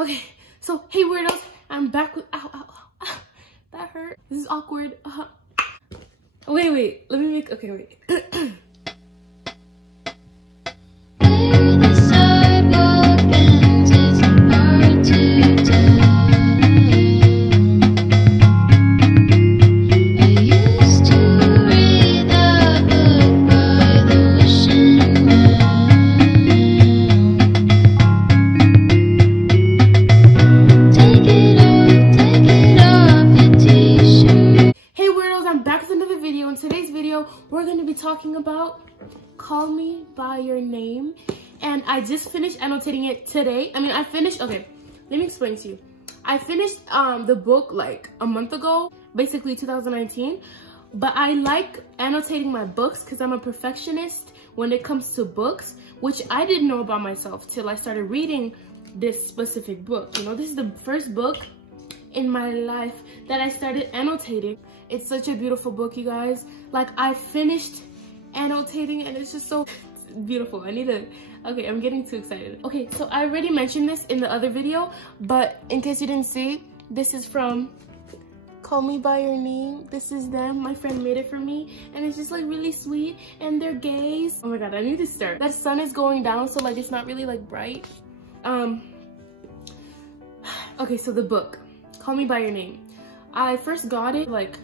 Okay, so hey weirdos, I'm back with that hurt. This is awkward. Wait, let me make wait. We're going to be talking about Call Me By Your Name, and I just finished annotating it today. I mean, okay, let me explain to you. I finished the book like a month ago, basically 2019, but I like annotating my books because I'm a perfectionist when it comes to books, which I didn't know about myself till I started reading this specific book. You know, this is the first book in my life that I started annotating. It's such a beautiful book, you guys. Like, I finished annotating and it's just so beautiful. Okay, I'm getting too excited. Okay, so I already mentioned this in the other video, but in case you didn't see, this is from Call Me By Your Name. This is them. My friend made it for me and it's just like really sweet, and they're gays. Oh my god, I need to start. That sun is going down, so like it's not really like bright. Okay, so the book, Call Me By Your Name. I first got it like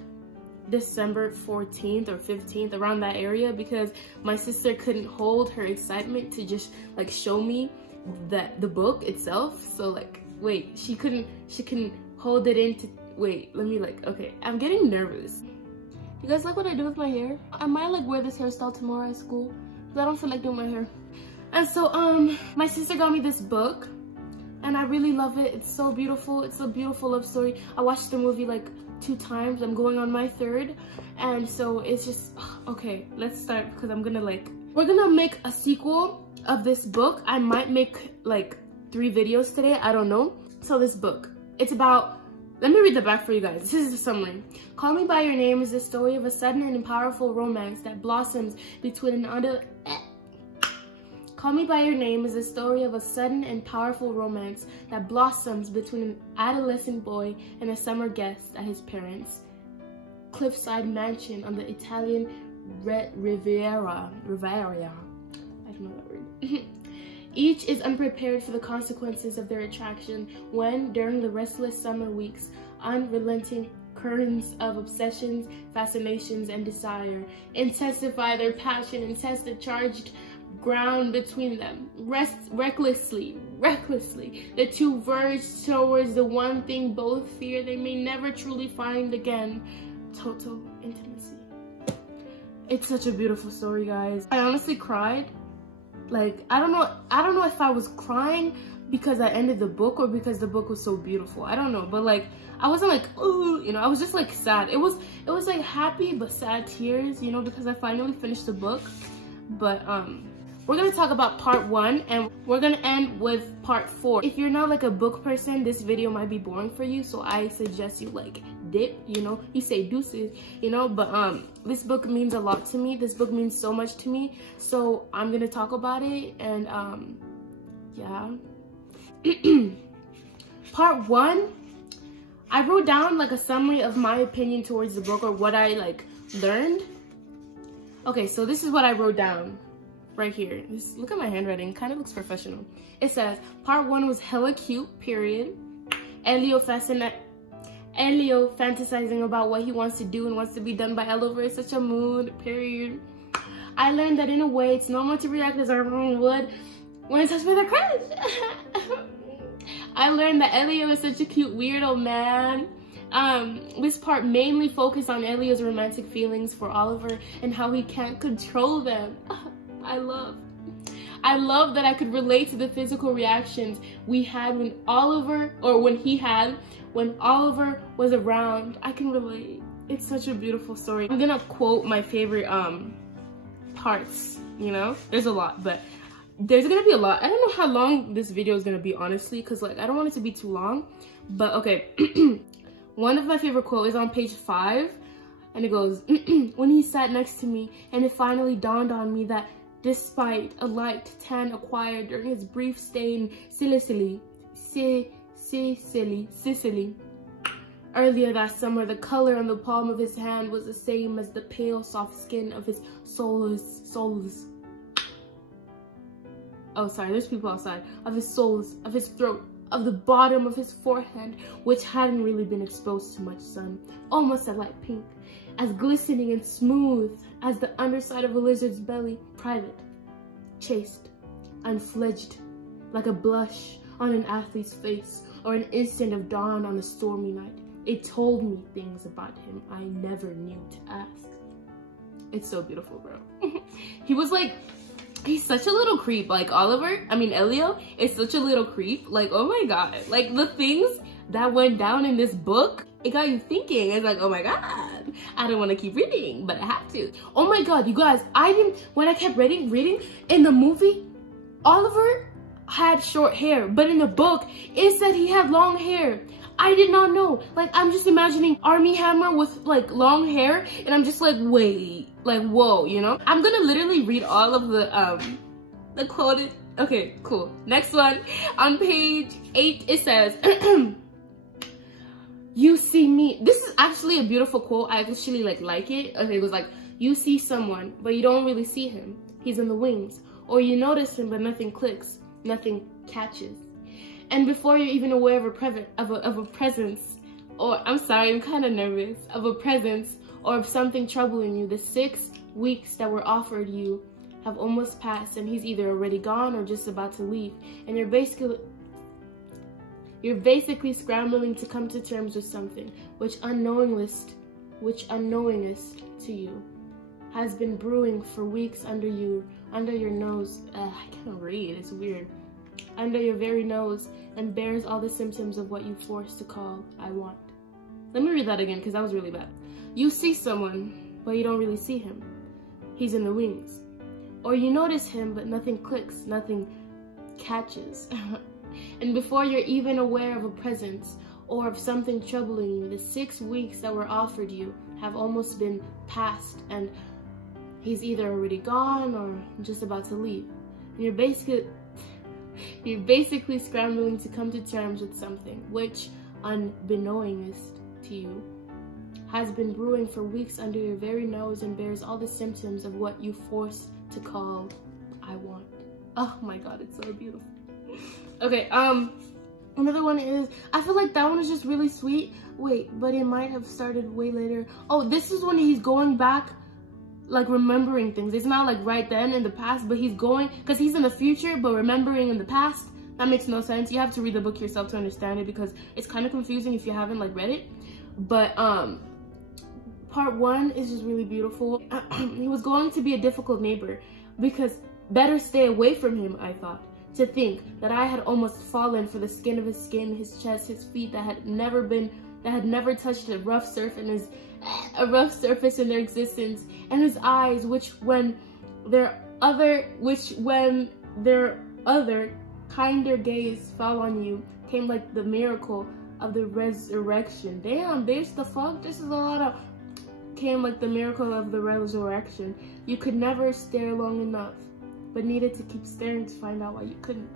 December 14th or 15th, around that area, because my sister couldn't hold her excitement to just like show me the book itself. So like, wait, she couldn't hold it in to, wait, let me like, okay, I'm getting nervous. You guys like what I do with my hair? I might like wear this hairstyle tomorrow at school because I don't feel like doing my hair. And so my sister got me this book and I really love it. It's so beautiful. It's a beautiful love story. I watched the movie like 2 times. I'm going on my 3rd, and so it's just okay, let's start, because we're gonna make a sequel of this book. I might make like 3 videos today, I don't know. So this book, it's about, let me read the back for you guys. This is the summary. Call Me By Your Name is the story of a sudden and powerful romance that blossoms between Call Me By Your Name is the story of a sudden and powerful romance that blossoms between an adolescent boy and a summer guest at his parents' cliffside mansion on the Italian Riviera. I don't know that word. Each is unprepared for the consequences of their attraction when, during the restless summer weeks, unrelenting currents of obsessions, fascinations, and desire intensify their passion and test the charged ground between them. Recklessly, the two verge towards the one thing both fear they may never truly find again: total intimacy. It's such a beautiful story, guys. I honestly cried. Like, I don't know if I was crying because I ended the book or because the book was so beautiful. I don't know, but like, I wasn't like, ooh, you know, I was just like sad. It was like happy but sad tears, you know, because I finally finished the book. But we're gonna talk about part 1 and we're gonna end with part 4. If you're not like a book person, this video might be boring for you, so I suggest you like dip, you know, you say deuces, you know. But this book means a lot to me. This book means so much to me, so I'm gonna talk about it. And yeah. Part 1, I wrote down like a summary of my opinion towards the book, or what I like learned. Okay, so this is what I wrote down right here. Look at my handwriting, kind of looks professional. It says, part 1 was hella cute, period. Elio fantasizing about what he wants to do and wants to be done by Elio is such a mood, period. I learned that in a way it's normal to react as our own would when touched with a crush. I learned that Elio is such a cute weirdo man. This part mainly focused on Elio's romantic feelings for Oliver and how he can't control them. I love that I could relate to the physical reactions we had when Oliver was around. I can relate. It's such a beautiful story. I'm gonna quote my favorite parts, you know? There's a lot, but there's gonna be a lot. I don't know how long this video is gonna be, honestly, because like I don't want it to be too long. But okay. One of my favorite quotes is on page 5, and it goes, when he sat next to me and it finally dawned on me that despite a light tan acquired during his brief stay in Sicily, Sicily. Earlier that summer, the color on the palm of his hand was the same as the pale, soft skin of his soles. Oh, sorry, there's people outside. Of his soles, of his throat, of the bottom of his forehead, which hadn't really been exposed to much sun. Almost a light pink, as glistening and smooth as the underside of a lizard's belly. Private, chaste, unfledged, like a blush on an athlete's face or an instant of dawn on a stormy night. It told me things about him I never knew to ask. It's so beautiful, bro. He was like, he's such a little creep. Like Elio is such a little creep. Like, oh my God. Like the things that went down in this book, it got you thinking. It's like, oh my God, I don't want to keep reading, but I have to. Oh my God, you guys, when I kept reading, in the movie, Oliver had short hair, but in the book, it said he had long hair. I did not know. Like, I'm just imagining Armie Hammer with like long hair, and I'm just like, wait, like, whoa, you know? I'm gonna literally read all of the quoted. Okay, cool. Next one, on page 8, it says, you see me. This is actually a beautiful quote. I actually like it. Okay, it was like, you see someone, but you don't really see him. He's in the wings. Or you notice him, but nothing clicks, nothing catches. And before you're even aware of a presence, or I'm sorry, I'm kind of nervous, of a presence or of something troubling you, the 6 weeks that were offered you have almost passed, and he's either already gone or just about to leave. And you're basically scrambling to come to terms with something which unknowingest to you has been brewing for weeks under your nose. I can't read, it's weird. Under your very nose, and bears all the symptoms of what you forced to call I want. Let me read that again, because that was really bad. You see someone, but you don't really see him. He's in the wings. Or you notice him, but nothing clicks, nothing catches. And before you're even aware of a presence or of something troubling you, the 6 weeks that were offered you have almost been passed, and he's either already gone or just about to leave. And you're basically scrambling to come to terms with something which, unbeknownst to you, has been brewing for weeks under your very nose and bears all the symptoms of what you forced to call I want. Oh my God, it's so beautiful. Okay, another one is, I feel like that one is just really sweet. Wait, but it might have started way later. Oh, this is when he's going back, like remembering things. It's not like right then in the past, but he's going, because he's in the future, but remembering in the past. That makes no sense. You have to read the book yourself to understand it, because it's kind of confusing if you haven't like read it. But part 1 is just really beautiful. He was going to be a difficult neighbor, because better stay away from him, I thought. To think that I had almost fallen for the skin of his skin, his chest, his feet that had never touched a rough surface in their existence, and his eyes, which when their other kinder gaze fell on you, came like the miracle of the resurrection. Damn, bitch, the fuck? This is a lot of... Came like the miracle of the resurrection. You could never stare long enough, but needed to keep staring to find out why you couldn't.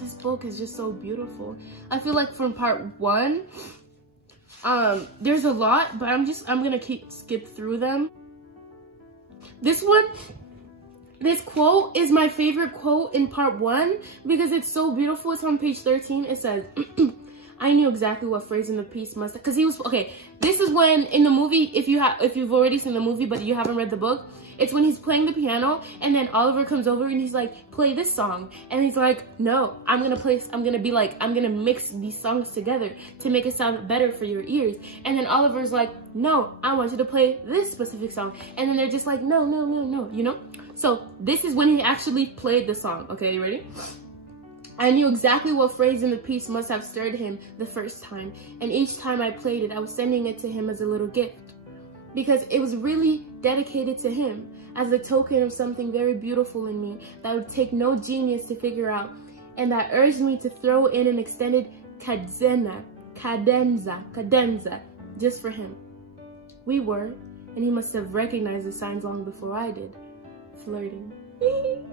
This book is just so beautiful. I feel like from part 1, there's a lot, but I'm gonna skip through them. This quote is my favorite quote in part 1 because it's so beautiful. It's on page 13. It says, I knew exactly what phrase in the piece must, because he was, okay, this is when in the movie, if you've already seen the movie but you haven't read the book, it's when he's playing the piano and then Oliver comes over and he's like, play this song. And he's like, no, I'm gonna mix these songs together to make it sound better for your ears. And then Oliver's like, no, I want you to play this specific song. And then they're just like, no, you know? So this is when he actually played the song. Okay, you ready? I knew exactly what phrase in the piece must have stirred him the first time. And each time I played it, I was sending it to him as a little gift, because it was really dedicated to him, as a token of something very beautiful in me that would take no genius to figure out, and that urged me to throw in an extended cadenza, just for him. We were, and he must have recognized the signs long before I did, flirting.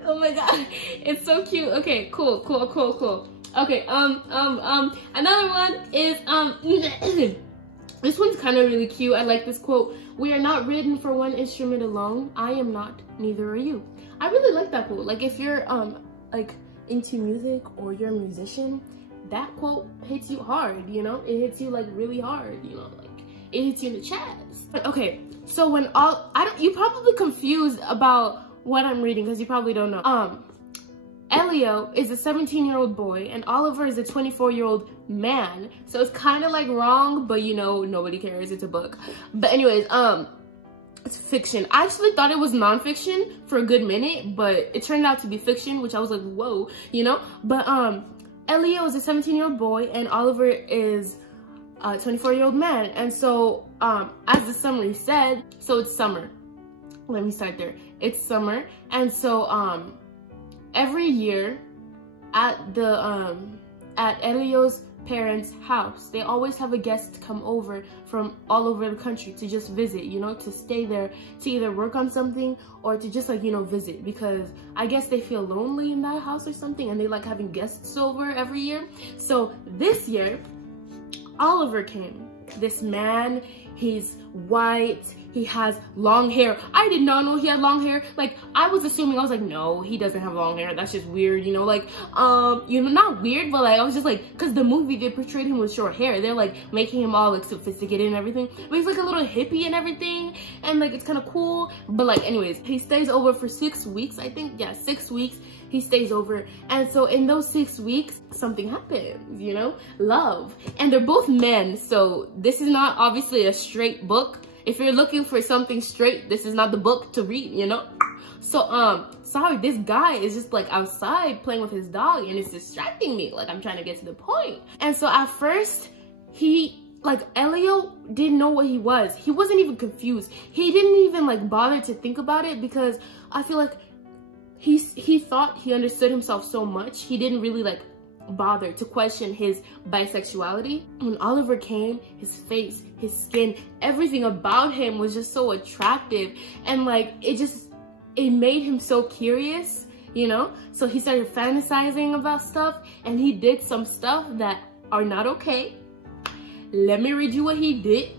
Oh my God, it's so cute. Okay, cool. Okay, another one is, this one's kind of really cute. I like this quote. "We are not written for one instrument alone. I am not, neither are you." I really like that quote. Like, if you're, like, into music or you're a musician, that quote hits you hard, you know? It hits you, like, really hard, you know? Like, it hits you in the chest. Okay, so when you're probably confused about what I'm reading because you probably don't know. Elio is a 17-year-old boy and Oliver is a 24-year-old man. So it's kind of like wrong, but you know, nobody cares. It's a book. But anyways, it's fiction. I actually thought it was nonfiction for a good minute, but it turned out to be fiction, which I was like, whoa, you know? But Elio is a 17-year-old boy and Oliver is a 24-year-old man. And so as the summary said, so it's summer. Let me start there. It's summer. And so every year at Elio's parents' house, they always have a guest come over from all over the country to just visit, you know, to stay there, to either work on something or to just, like, you know, visit, because I guess they feel lonely in that house or something and they like having guests over every year. So this year, Oliver came. This man, he's white, he has long hair. I did not know he had long hair. Like, I was assuming, I was like, no, he doesn't have long hair. That's just weird, you know? Like, you know, not weird, but like, I was just like, because the movie, they portrayed him with short hair. They're like making him all like sophisticated and everything. But he's like a little hippie and everything. And like, it's kind of cool. But like, anyways, he stays over for 6 weeks, I think. Yeah, 6 weeks. He stays over. And so in those 6 weeks, something happens, you know? Love. And they're both men. So this is not obviously a straight book. If you're looking for something straight, this is not the book to read, you know? So, sorry, this guy is just like outside playing with his dog and it's distracting me. Like, I'm trying to get to the point. And so at first, Elio didn't know what he was. He wasn't even confused. He didn't even like bother to think about it because I feel like he thought he understood himself so much. He didn't really like bother to question his bisexuality. When Oliver came, his face, his skin, everything about him was just so attractive, and like it made him so curious, you know? So he started fantasizing about stuff, and he did some stuff that are not okay. Let me read you what he did.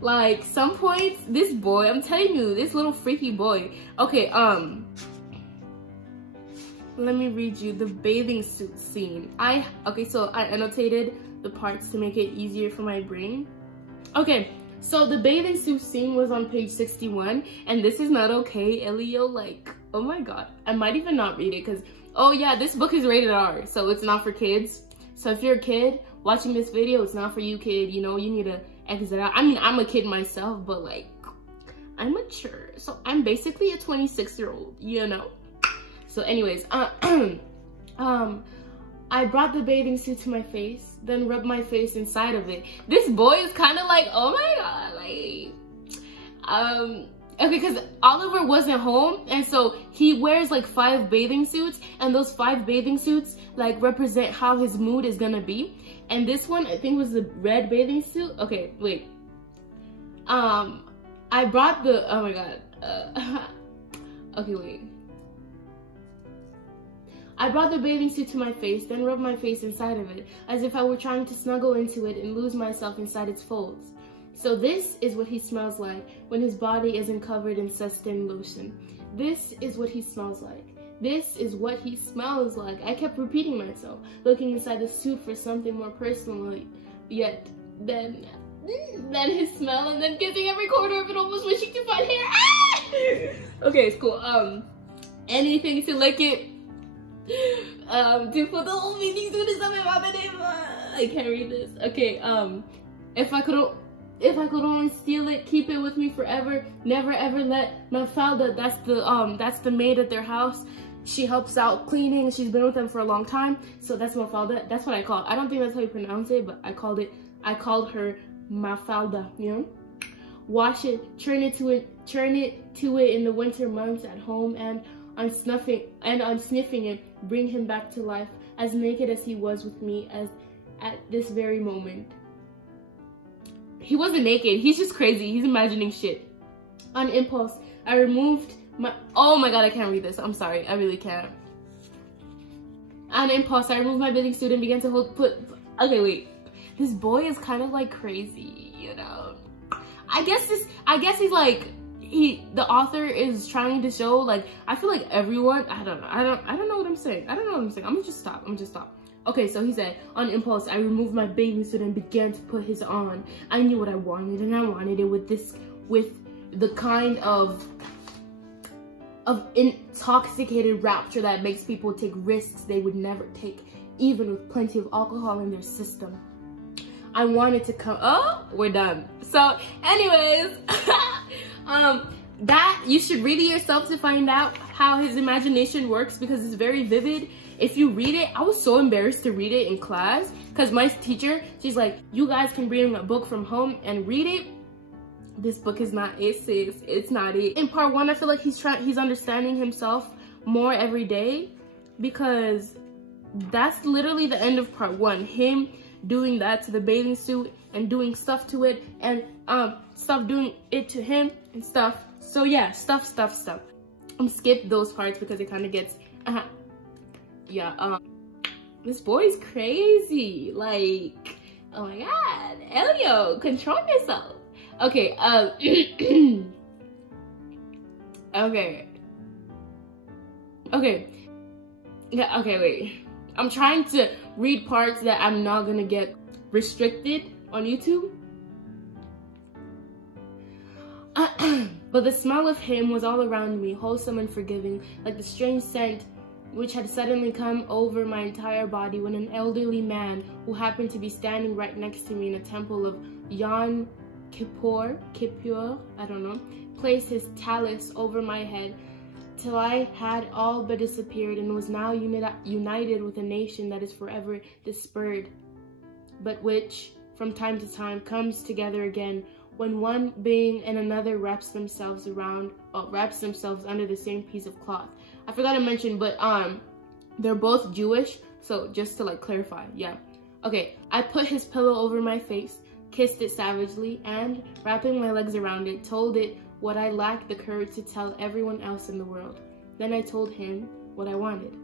Like, some points, this boy, I'm telling you, this little freaky boy. Okay, let me read you the bathing suit scene. So I annotated the parts to make it easier for my brain. Okay, so the bathing suit scene was on page 61, and this is not okay. Elio, like, oh my god. I might even not read it because, oh yeah, this book is rated R, so it's not for kids. So if you're a kid watching this video, it's not for you, kid. You know, you need to exit out. I mean, I'm a kid myself, but like, I'm mature. So I'm basically a 26-year-old, you know? So anyways, I brought the bathing suit to my face, then rubbed my face inside of it. This boy is kind of like, oh my god, like, okay, because Oliver wasn't home, and so he wears like 5 bathing suits, and those 5 bathing suits like represent how his mood is gonna be. And this one, I think, was the red bathing suit. Okay, wait. I brought the, oh my god, okay, wait. I brought the bathing suit to my face, then rubbed my face inside of it, as if I were trying to snuggle into it and lose myself inside its folds. So this is what he smells like when his body isn't covered in sustained lotion. This is what he smells like. This is what he smells like. I kept repeating myself, looking inside the suit for something more personal, yet than his smell, and then kissing every corner of it, almost wishing to find hair. Ah! Okay, it's cool. Anything to lick it. To put the whole meaning to this, I can't read this. Okay, if I could only steal it, keep it with me forever, never ever let Mafalda, that's the maid at their house. She helps out cleaning. She's been with them for a long time, so that's Mafalda. That's what I call it. I don't think that's how you pronounce it, but I called her Mafalda, you know? Wash it, turn it to it in the winter months at home, and on sniffing it, bring him back to life, as naked as he was with me as at this very moment. He wasn't naked, he's just crazy, he's imagining shit. On impulse, I removed my, oh my god, I can't read this, I'm sorry, I really can't. On impulse, I removed my bathing suit and began to okay, wait. This boy is kind of like crazy, you know? I guess he's like, the author is trying to show, like, I feel like everyone, I don't know what I'm saying. I'm gonna just stop. Okay, so he said, on impulse, I removed my bathing suit and began to put his on. I knew what I wanted, and I wanted it with the kind of intoxicated rapture that makes people take risks they would never take, even with plenty of alcohol in their system. I wanted to come, oh, we're done. So anyways, that you should read it yourself to find out how his imagination works, because it's very vivid. If you read it, I was so embarrassed to read it in class because my teacher, she's like, you guys can bring a book from home and read it. This book is not it, sis. It's not it. In part 1, I feel like he's understanding himself more every day, because that's literally the end of part 1. Him doing that to the bathing suit and doing stuff to it, and stuff doing it to him and stuff. So yeah, stuff. I'm skip those parts because it kind of gets yeah, this boy's crazy. Like, oh my god, Elio, control yourself. Okay, yeah, okay, wait. I'm trying to read parts that I'm not gonna get restricted on YouTube. But the smell of him was all around me, wholesome and forgiving, like the strange scent which had suddenly come over my entire body when an elderly man who happened to be standing right next to me in a temple of Yom Kippur, I don't know, placed his talus over my head till I had all but disappeared and was now united with a nation that is forever dispersed, but which from time to time comes together again when one being and another wraps themselves under the same piece of cloth. I forgot to mention, but they're both Jewish, so just to like clarify, yeah. Okay, I put his pillow over my face, kissed it savagely, and wrapping my legs around it, told it what I lacked the courage to tell everyone else in the world. Then I told him what I wanted.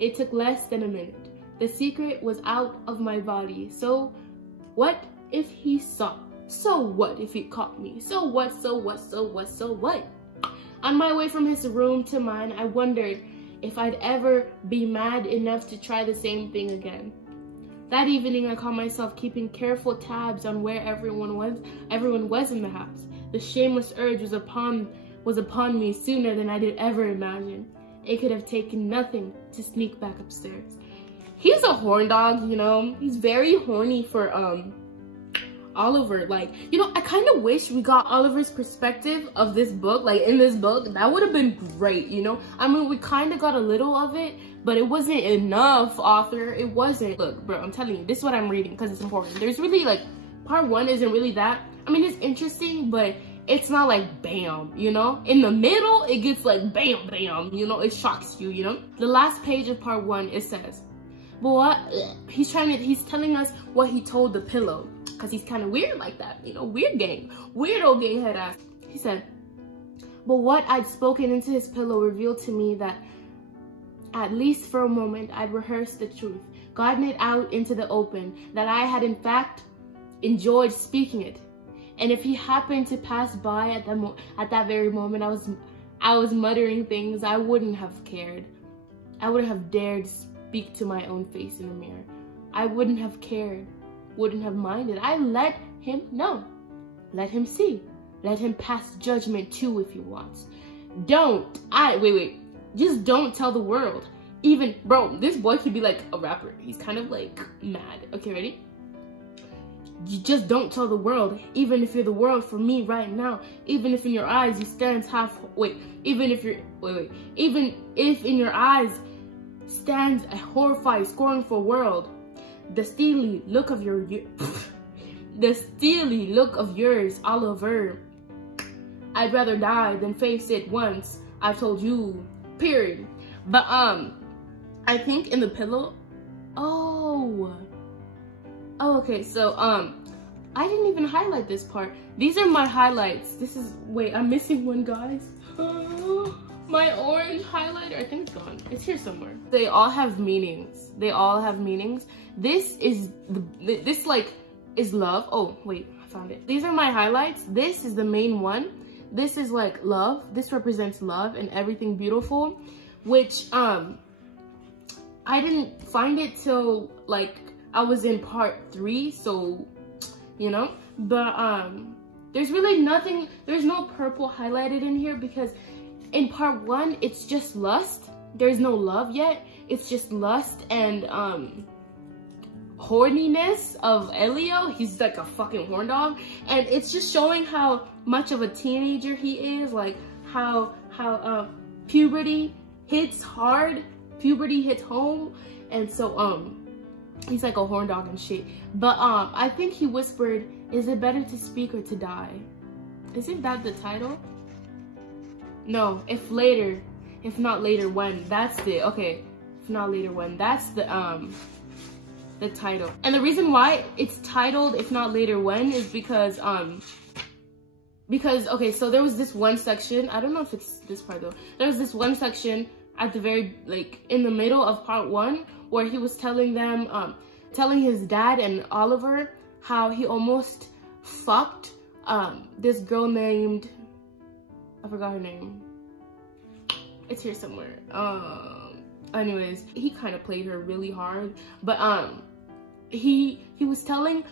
It took less than a minute. The secret was out of my body. So what if he saw? So what if he caught me? So what? On my way from his room to mine, I wondered if I'd ever be mad enough to try the same thing again. That evening, I caught myself keeping careful tabs on where everyone was in the house. The shameless urge was upon me sooner than I did ever imagine. It could have taken nothing to sneak back upstairs. He's a horn dog, you know. He's very horny for Oliver. Like, you know, I kind of wish we got Oliver's perspective of this book. Like, in this book, that would have been great, you know. I mean, we kind of got a little of it, but it wasn't enough, author. It wasn't. Look, bro, I'm telling you, this is what I'm reading because it's important. There's really, like, part 1 isn't really that. I mean, it's interesting, but it's not like bam, you know. In the middle, it gets like bam, bam, you know. It shocks you, you know. The last page of part 1, it says, but what? He's telling us what he told the pillow, because he's kind of weird like that, you know. Weirdo gang head ass. He said, but what I'd spoken into his pillow revealed to me that, at least for a moment, I'd rehearsed the truth, gotten it out into the open, that I had in fact enjoyed speaking it. And if he happened to pass by at that very moment, I was muttering things, I wouldn't have cared. I wouldn't have dared speak to my own face in the mirror. I wouldn't have cared, wouldn't have minded. I let him know. Let him see. Let him pass judgment too if he wants. Just don't tell the world. Even, bro, this boy could be like a rapper. He's kind of like mad. Okay, ready? You just don't tell the world, even if you're the world for me right now. Even if in your eyes you stand even if in your eyes stands a horrified, scornful world, the steely look of yours, Oliver. I'd rather die than face it once I've told you, period. But I think in the pillow, okay, so I didn't even highlight this part. These are my highlights. I'm missing one, guys. My orange highlighter, I think it's gone. It's here somewhere. They all have meanings. They all have meanings. This is this like is love. Oh wait, I found it. These are my highlights. This is the main one. This is like love. This represents love and everything beautiful, which I didn't find it till like I was in part 3, so you know. But there's really nothing, there's no purple highlighted in here because in part 1 it's just lust. There's no love yet. It's just lust and horniness of Elio. He's like a fucking horn dog, and it's just showing how much of a teenager he is, like how puberty hits hard, puberty hits home, and so he's like a horn dog and shit. But I think he whispered, "Is it better to speak or to die?" Isn't that the title? No, if not later, when. That's the, okay, if not later, when. That's the title. And the reason why it's titled If Not Later When is because okay, so there was this one section, I don't know if it's this part though, there was this one section at the very, like, in the middle of part 1 where he was telling them, telling his dad and Oliver how he almost fucked this girl named, I forgot her name. It's here somewhere. Anyways, he kind of played her really hard, but he was telling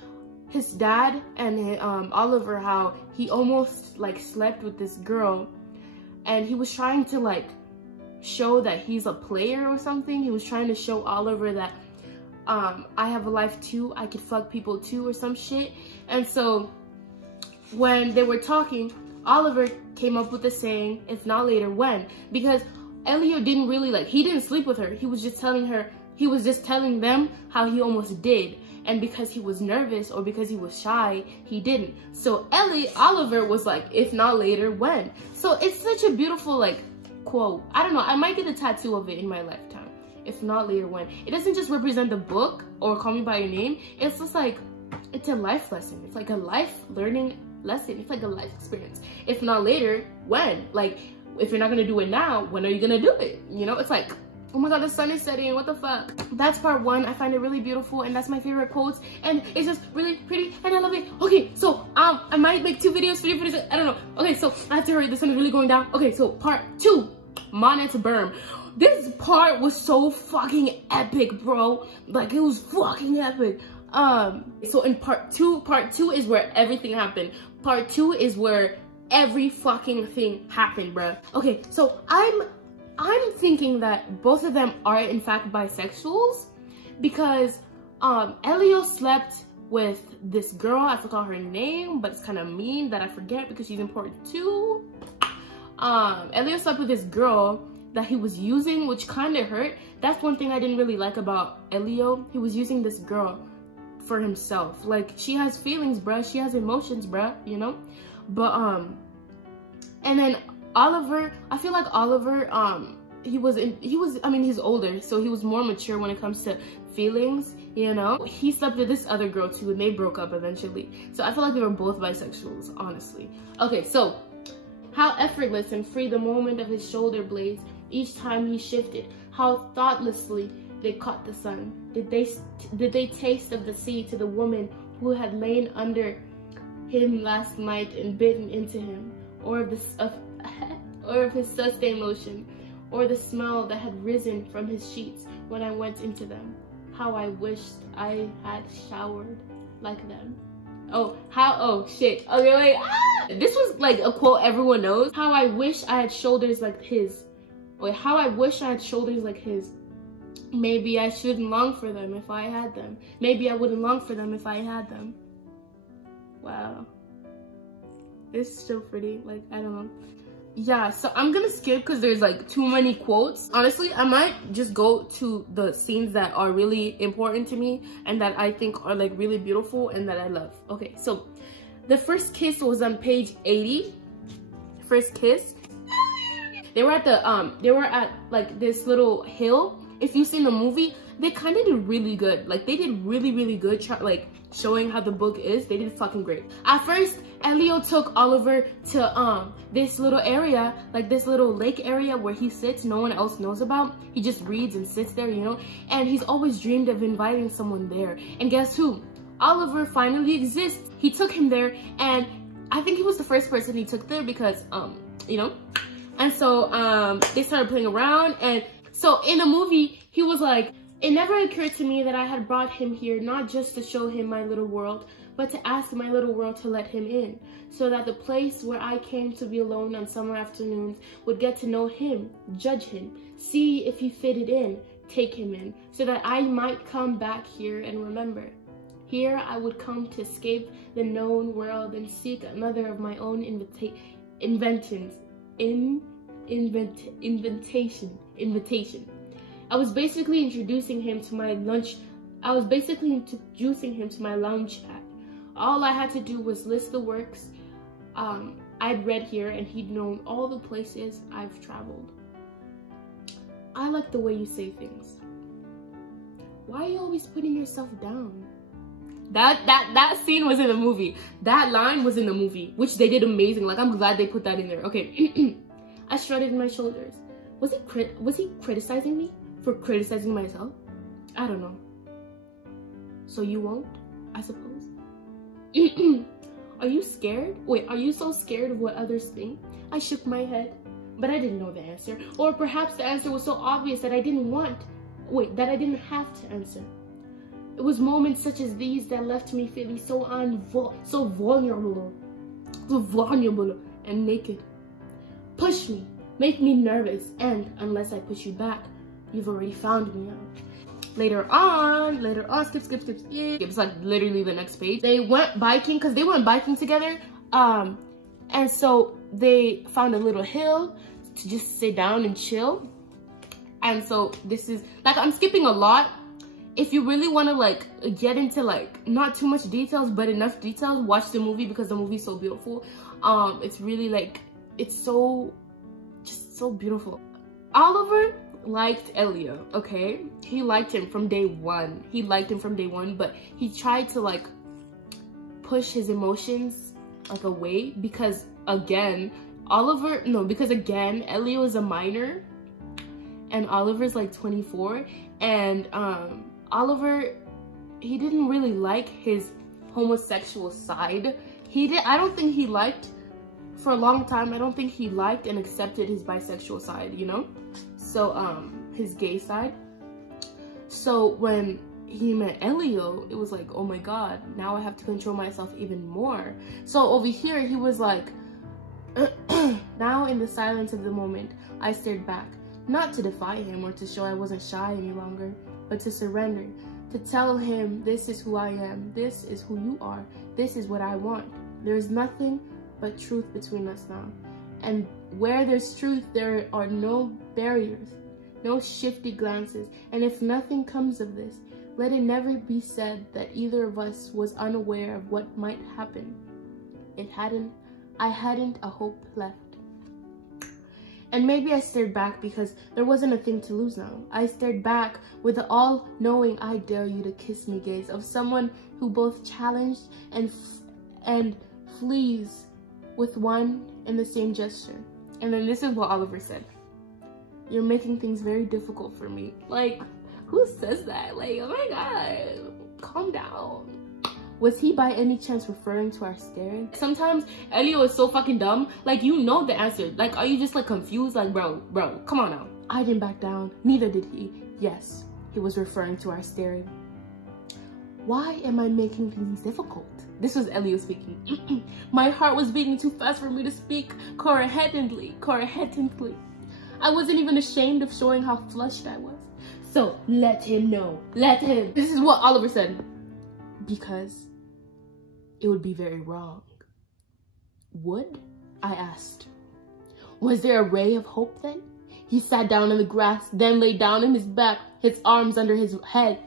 his dad and Oliver how he almost like slept with this girl, and he was trying to like show that he's a player or something. He was trying to show Oliver that I have a life too, I could fuck people too or some shit. And so when they were talking, Oliver came up with the saying, "If not later, when?" Because Elio didn't really like, he didn't sleep with her. He was just telling her, he was just telling them how he almost did. And because he was nervous or because he was shy, he didn't. So Oliver was like, "If not later, when?" So it's such a beautiful like quote. I don't know, I might get a tattoo of it in my lifetime. If not later, when. It doesn't just represent the book or Call Me By Your Name. It's just like, it's a life lesson. It's like a life learning lesson. It's like a life experience. If not later, when? Like, if you're not gonna do it now, when are you gonna do it? You know, it's like, oh my god, the sun is setting, what the fuck? That's part 1. I find it really beautiful, and that's my favorite quotes, and it's just really pretty, and I love it. Okay, so I might make 2 videos, 3 videos, I don't know. Okay, so I have to hurry, the sun is really going down. Okay, so part 2, Monet's Berm. This part was so fucking epic, bro. Like, it was fucking epic. So in part 2 is where everything happened. Part 2 is where every fucking thing happened, bruh. Okay, so I'm thinking that both of them are in fact bisexuals, because Elio slept with this girl, I forgot her name, but it's kind of mean that I forget because she's important too. Elio slept with this girl that he was using, which kind of hurt. That's one thing I didn't really like about Elio. He was using this girl for himself. Like, she has feelings, bruh. She has emotions, bruh, you know? But and then Oliver, I feel like Oliver, I mean, he's older, so he was more mature when it comes to feelings, you know? He slept with this other girl too, and they broke up eventually. So I feel like they were both bisexuals, honestly. Okay, so how effortless and free the moment of his shoulder blades each time he shifted. How thoughtlessly they caught the sun. Did they taste of the sea to the woman who had lain under him last night and bitten into him, or of his sustained lotion, or the smell that had risen from his sheets when I went into them. How I wished I had showered like them. Oh shit. Okay, wait. This was like a quote everyone knows. How I wish I had shoulders like his. Wait, how I wish I had shoulders like his. Maybe I shouldn't long for them if I had them. Maybe I wouldn't long for them if I had them. Wow. It's so pretty. Like, I don't know. Yeah, so I'm gonna skip because there's like too many quotes. Honestly, I might just go to the scenes that are really important to me and that I think are like really beautiful and that I love. Okay, so the first kiss was on page 80. First kiss. They were at like this little hill, if you've seen the movie, they kind of did really good. Like, they did really good, like, showing how the book is. They did fucking great. At first, Elio took Oliver to this little area, like this little lake area where he sits, no one else knows about. He just reads and sits there, you know, and he's always dreamed of inviting someone there. And guess who? Oliver finally exists. He took him there, and I think he was the first person he took there because, you know, and so they started playing around. And so in the movie, he was like, it never occurred to me that I had brought him here not just to show him my little world, but to ask my little world to let him in, so that the place where I came to be alone on summer afternoons would get to know him, judge him, see if he fitted in, take him in, so that I might come back here and remember. Here I would come to escape the known world and seek another of my own invention. I was basically introducing him to my lounge pad. All I had to do was list the works I'd read here, and he'd known all the places I've traveled. I like the way you say things. Why are you always putting yourself down? That scene was in the movie. That line was in the movie, which they did amazing. Like, I'm glad they put that in there. Okay. I shrugged my shoulders. Was he criticizing me for criticizing myself? I don't know. So you won't, I suppose. Are you scared? Wait, are you so scared of what others think? I shook my head, but I didn't know the answer. Or perhaps the answer was so obvious that I didn't have to answer. It was moments such as these that left me feeling so vulnerable and naked. Push me, make me nervous, and unless I push you back, you've already found me out. Later on, skip. It's like literally the next page. They went biking, because they went biking together. And so they found a little hill to just sit down and chill. And so this is, like, I'm skipping a lot. If you really want to, like, get into, like, not too much details, but enough details, watch the movie, because the movie's so beautiful. It's really, like, it's just so beautiful. Oliver liked Elio, okay? He liked him from day one. But he tried to, like, push his emotions, like, away, because again, Elio is a minor and Oliver's like 24, and Oliver, he didn't really like his homosexual side. I don't think he liked, for a long time, I don't think he liked and accepted his bisexual side, you know? So, his gay side. So when he met Elio, it was like, oh my God, now I have to control myself even more. So over here, he was like, now in the silence of the moment, I stared back, not to defy him or to show I wasn't shy any longer, but to surrender, to tell him, this is who I am, this is who you are, this is what I want. There's nothing but truth between us now. And where there's truth, there are no barriers, no shifty glances. And if nothing comes of this, let it never be said that either of us was unaware of what might happen. I hadn't a hope left. And maybe I stared back because there wasn't a thing to lose now. I stared back with the all-knowing I dare you to kiss me gaze of someone who both challenged and flees with one and the same gesture. And then this is what Oliver said. You're making things very difficult for me. Like, who says that? Like, oh my God, calm down. Was he by any chance referring to our staring? Sometimes Elio is so fucking dumb. Like, you know the answer. Like, are you just like confused? Like, bro, come on now. I didn't back down. Neither did he. Yes, he was referring to our staring. Why am I making things difficult? This was Elio speaking. My heart was beating too fast for me to speak coherently. I wasn't even ashamed of showing how flushed I was. So let him know. Let him. This is what Oliver said. Because it would be very wrong. Would? I asked. Was there a ray of hope then? He sat down in the grass, then lay down on his back, his arms under his head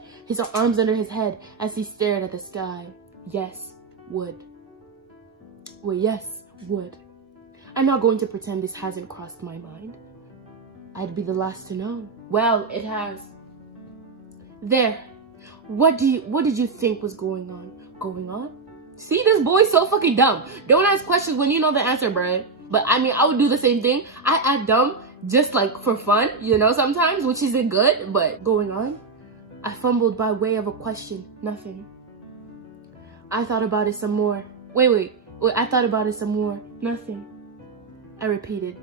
as he stared at the sky. Yes, would. Well, yes, would. I'm not going to pretend this hasn't crossed my mind. I'd be the last to know. Well, it has. There. What did you think was going on? Going on? See, this boy's so fucking dumb. Don't ask questions when you know the answer, bruh. But I mean, I would do the same thing. I act dumb just like for fun, you know, sometimes, which isn't good, but going on? I fumbled by way of a question. Nothing. I thought about it some more. Wait, I thought about it some more. Nothing. I repeated,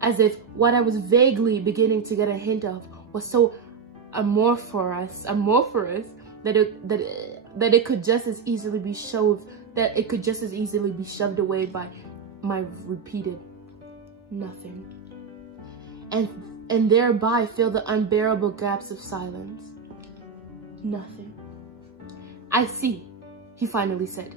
as if what I was vaguely beginning to get a hint of was so amorphous that it could just as easily be shoved away by my repeated nothing, and thereby fill the unbearable gaps of silence. Nothing. I see, he finally said.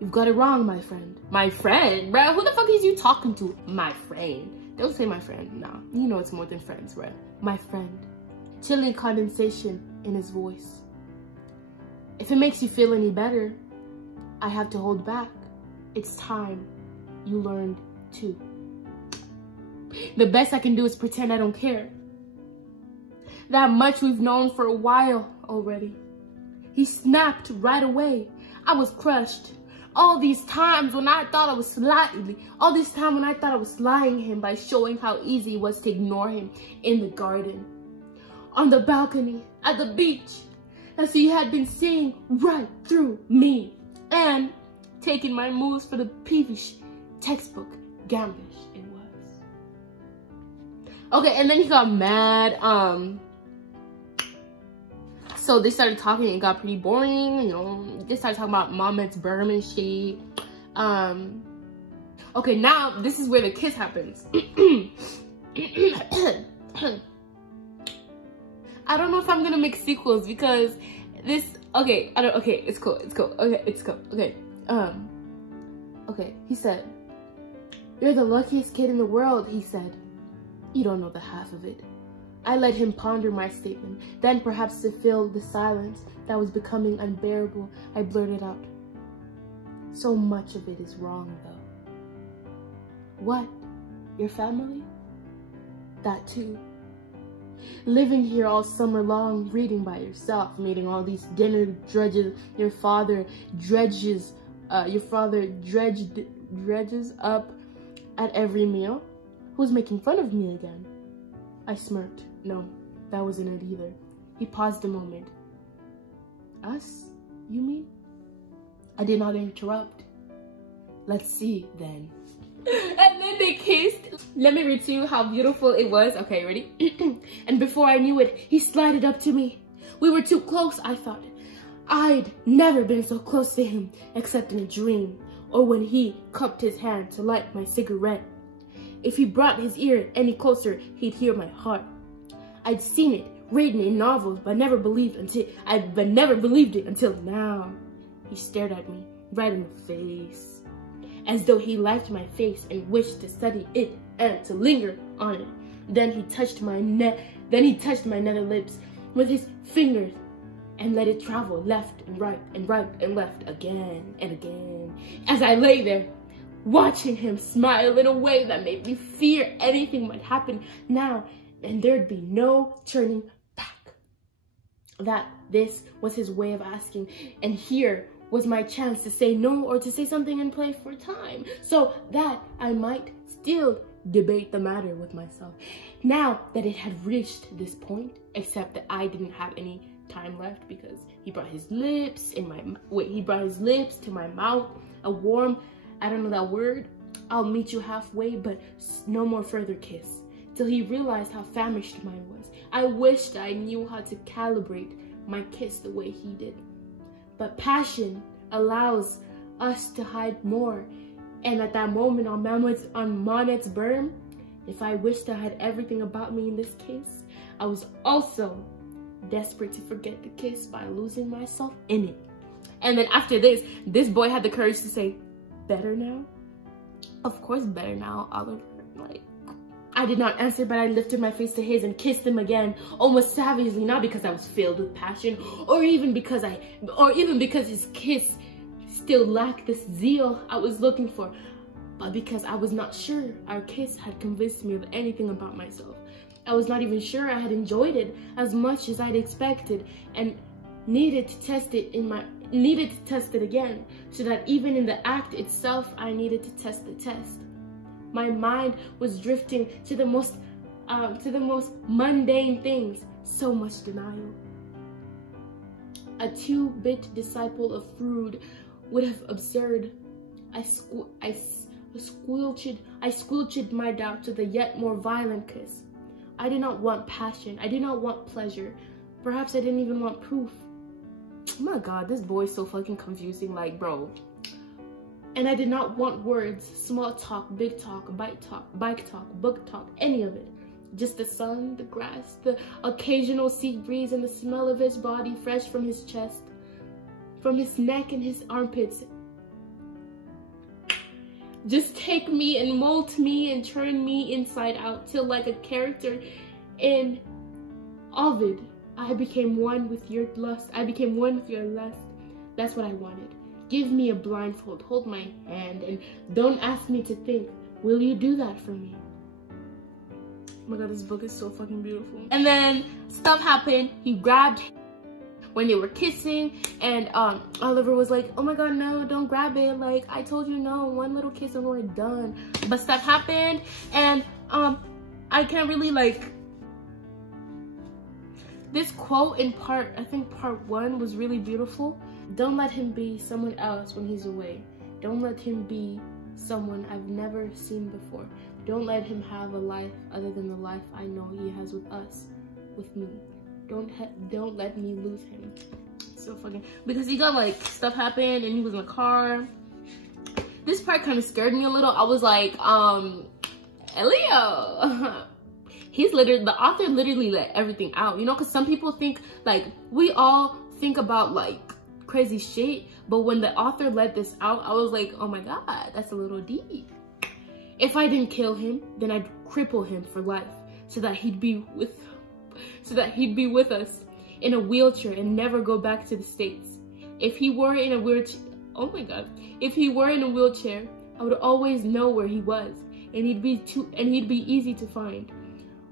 You've got it wrong, my friend. My friend? Bruh, who the fuck is you talking to? My friend. Don't say my friend. Nah, you know it's more than friends, bruh. My friend. Chilling condensation in his voice. If it makes you feel any better, I have to hold back. It's time you learned too. The best I can do is pretend I don't care. That much we've known for a while already. He snapped right away. I was crushed. All these times when I thought I was lying him by showing how easy it was to ignore him in the garden, on the balcony, at the beach, as he had been seeing right through me and taking my moves for the peevish textbook gambish it was. Okay, and then he got mad. So they started talking and it got pretty boring, you know. They started talking about Mohammed's Burm and shit. Okay, now this is where the kiss happens. I don't know if I'm gonna make sequels because this, okay, it's cool. Okay, he said, "You're the luckiest kid in the world," he said. "You don't know the half of it." I let him ponder my statement. Then, perhaps to fill the silence that was becoming unbearable, I blurted out, "So much of it is wrong, though." "What? Your family?" "That too. Living here all summer long, reading by yourself, meeting all these dinner drudges, your father dredges up at every meal. Who's making fun of me again?" I smirked. No, that wasn't it either. He paused a moment. "Us, you mean?" I did not interrupt. "Let's see, then." And then they kissed. Let me read to you how beautiful it was. Okay, ready? "And before I knew it, he slided up to me. We were too close, I thought. I'd never been so close to him, except in a dream, or when he cupped his hand to light my cigarette. If he brought his ear any closer, he'd hear my heart. I'd seen it written in novels, but never believed it until now." He stared at me right in the face, as though he liked my face and wished to study it and to linger on it. Then he touched my nether lips with his fingers and let it travel left and right and left again and again, as I lay there, watching him smile in a way that made me fear anything might happen now, and there'd be no turning back. That this was his way of asking, and here was my chance to say no or to say something and play for time, so that I might still debate the matter with myself. Now that it had reached this point, except that I didn't have any time left because he brought his lips to my mouth, a warm, I don't know that word, "I'll meet you halfway," but no more further kiss, till he realized how famished mine was. I wished I knew how to calibrate my kiss the way he did. But passion allows us to hide more, and at that moment on Monet's Burm, if I wished I had everything about me in this kiss, I was also desperate to forget the kiss by losing myself in it. And then after this boy had the courage to say, "Better now?" Of course better now, Oliver. Like, I did not answer, but I lifted my face to his and kissed him again, almost savagely, not because I was filled with passion, or even because his kiss still lacked this zeal I was looking for, but because I was not sure our kiss had convinced me of anything about myself. I was not even sure I had enjoyed it as much as I'd expected, and needed to test it again, so that even in the act itself, I needed to test the test. My mind was drifting to the most mundane things. So much denial. A 2-bit disciple of Freud would have absurd. I squelched my doubts with a yet more violent kiss. I did not want passion. I did not want pleasure. Perhaps I didn't even want proof. Oh my god, this boy's so fucking confusing, like, bro. And I did not want words, small talk, big talk, bike talk, book talk, any of it. Just the sun, the grass, the occasional sea breeze, and the smell of his body fresh from his chest, from his neck and his armpits. Just take me and mold me and turn me inside out, till like a character in Ovid, I became one with your lust. I became one with your lust. That's what I wanted. Give me a blindfold, hold my hand, and don't ask me to think. Will you do that for me? Oh my god, this book is so fucking beautiful. And then stuff happened. He grabbed when they were kissing, and Oliver was like, oh my god, no, don't grab it. Like, I told you no, one little kiss and we're done. But stuff happened, and I can't really like, this quote in part 1 was really beautiful. Don't let him be someone else when he's away. Don't let him be someone I've never seen before. Don't let him have a life other than the life I know he has with us, with me. Don't let me lose him. So fucking, because he got like, stuff happened and he was in the car. This part kind of scared me a little. I was like, Elio. The author literally let everything out, you know, because some people think, like, we all think about like crazy shit, but when the author let this out, I was like, oh my god, that's a little deep. If I didn't kill him, then I'd cripple him for life, so that he'd be with us in a wheelchair and never go back to the States. If he were in a wheelchair, oh my god, if he were in a wheelchair, I would always know where he was, and he'd be easy to find.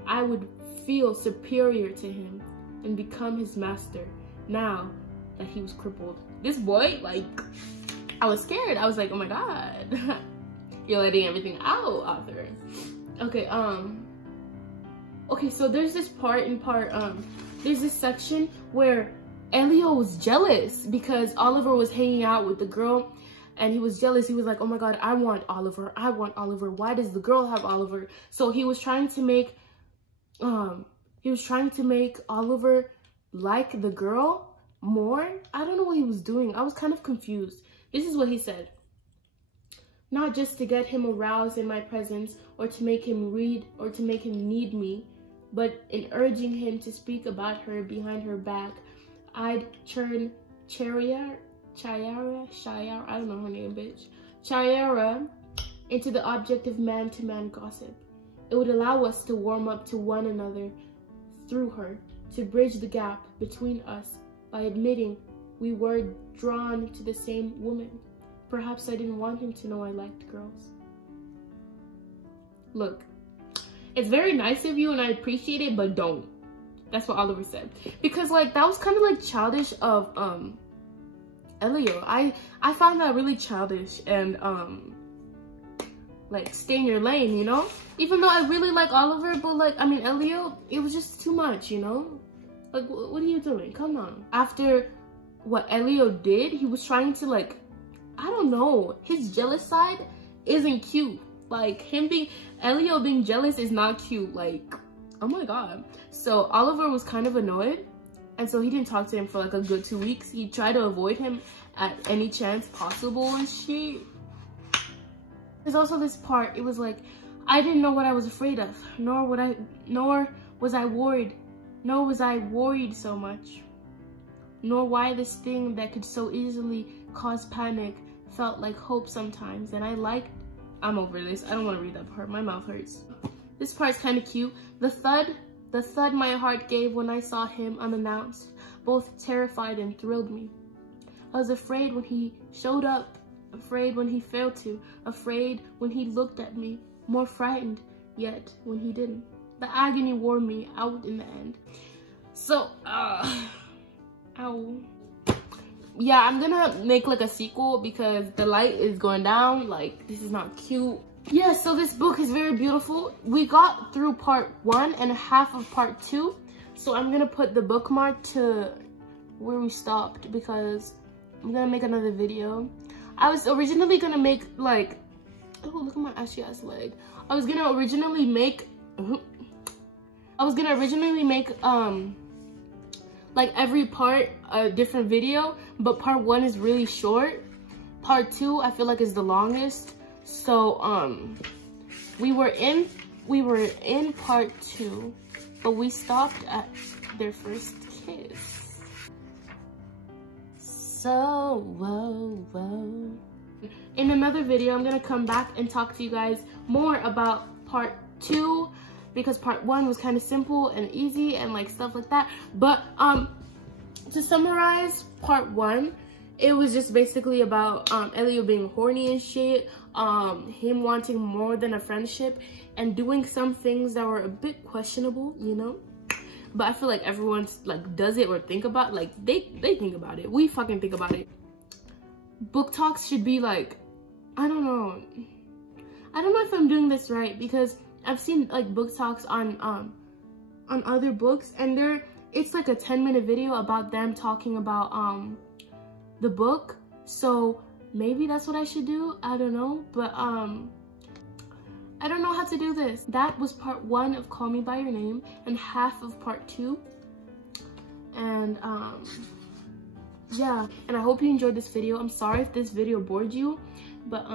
I would feel superior to him and become his master now that he was crippled. This boy, like, I was scared. I was like, oh my god. You're letting everything out, author. Okay, okay, so there's this there's this section where Elio was jealous because Oliver was hanging out with the girl, and he was jealous. He was like, oh my god, I want Oliver. I want Oliver. Why does the girl have Oliver? So he was trying to make Oliver like the girl more. I don't know what he was doing. I was kind of confused. This is what he said. Not just to get him aroused in my presence, or to make him need me, but in urging him to speak about her behind her back, I'd turn Chiara, I don't know her name, bitch, Chiara, into the object of man-to-man gossip. It would allow us to warm up to one another through her, to bridge the gap between us by admitting we were drawn to the same woman. Perhaps I didn't want him to know I liked girls. Look, it's very nice of you and I appreciate it, but don't. That's what Oliver said. Because like, that was kind of like childish of Elio. I found that really childish, and like, stay in your lane, you know? Even though I really like Oliver, but like, I mean, Elio, it was just too much, you know? Like, what are you doing? Come on. After what Elio did, he was trying to like, I don't know, his jealous side isn't cute. Like, Elio being jealous is not cute. Like, oh my god. So Oliver was kind of annoyed, and so he didn't talk to him for like a good 2 weeks. He tried to avoid him at any chance possible and shit. There's also this part, it was like, I didn't know what I was afraid of, nor was I worried so much, nor why this thing that could so easily cause panic felt like hope sometimes. And I'm over this. I don't want to read that part. My mouth hurts. This part's kind of cute. The thud my heart gave when I saw him unannounced, both terrified and thrilled me. I was afraid when he showed up, afraid when he failed to, afraid when he looked at me, more frightened yet when he didn't. The agony wore me out in the end. So, ow. Yeah, I'm gonna make like a sequel because the light is going down. Like, this is not cute. Yeah, so this book is very beautiful. We got through part 1 and half of part 2. So I'm gonna put the bookmark to where we stopped because I'm gonna make another video. I was originally gonna make like, oh, look at my ashy ass leg. I was gonna originally make like every part a different video, but part 1 is really short. Part 2 I feel like is the longest. So we were in part 2, but we stopped at their first kiss. So whoa. In another video, I'm gonna come back and talk to you guys more about part 2 because part 1 was kind of simple and easy and like stuff like that. But to summarize part 1, it was just basically about Elliot being horny and shit, him wanting more than a friendship and doing some things that were a bit questionable, you know. But I feel like everyone's like does it or think about, like they think about it. We fucking think about it. Book talks should be like, I don't know if I'm doing this right because I've seen like book talks on other books and it's like a 10-minute video about them talking about the book. So maybe that's what I should do. I don't know, but I don't know how to do this. That was part 1 of Call Me By Your Name and half of part 2. And yeah, and I hope you enjoyed this video. I'm sorry if this video bored you, but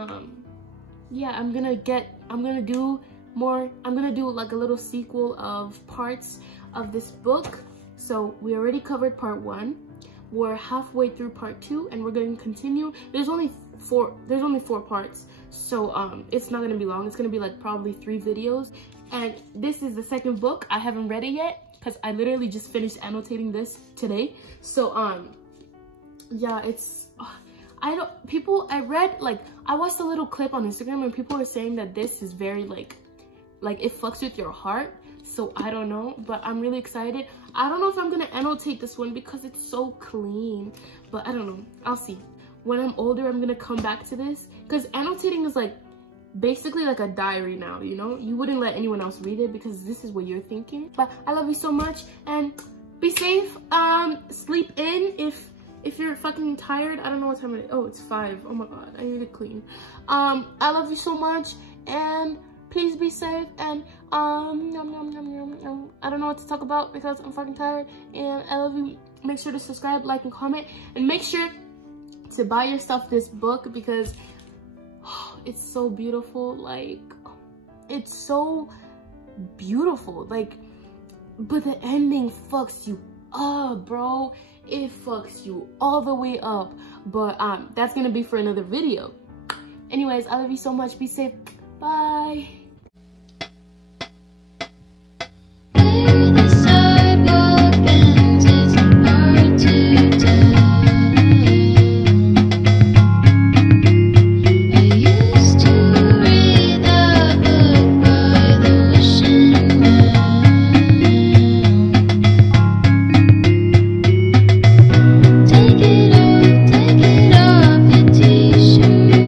yeah, I'm gonna do like a little sequel of parts of this book. So we already covered part 1. We're halfway through part 2 and we're going to continue. There's only 4 parts, so it's not going to be long. It's going to be like probably 3 videos, and this is the second book. I haven't read it yet because I literally just finished annotating this today. So yeah, it's I watched a little clip on Instagram and people are saying that this is very like it fucks with your heart. So I don't know, but I'm really excited. I don't know if I'm gonna annotate this one because it's so clean, but I don't know. I'll see. When I'm older, I'm gonna come back to this because annotating is like basically like a diary now, you know? You wouldn't let anyone else read it because this is what you're thinking. But I love you so much and be safe. Sleep in if you're fucking tired. I don't know what time it is. Oh, it's 5. Oh my god, I need to clean. I love you so much and please be safe and I don't know what to talk about because I'm fucking tired and I love you. Make sure to subscribe, like, and comment, and make sure to buy yourself this book because it's so beautiful. Like, it's so beautiful. Like, but the ending fucks you up, bro. It fucks you all the way up. But that's gonna be for another video. Anyways, I love you so much. Be safe. Bye.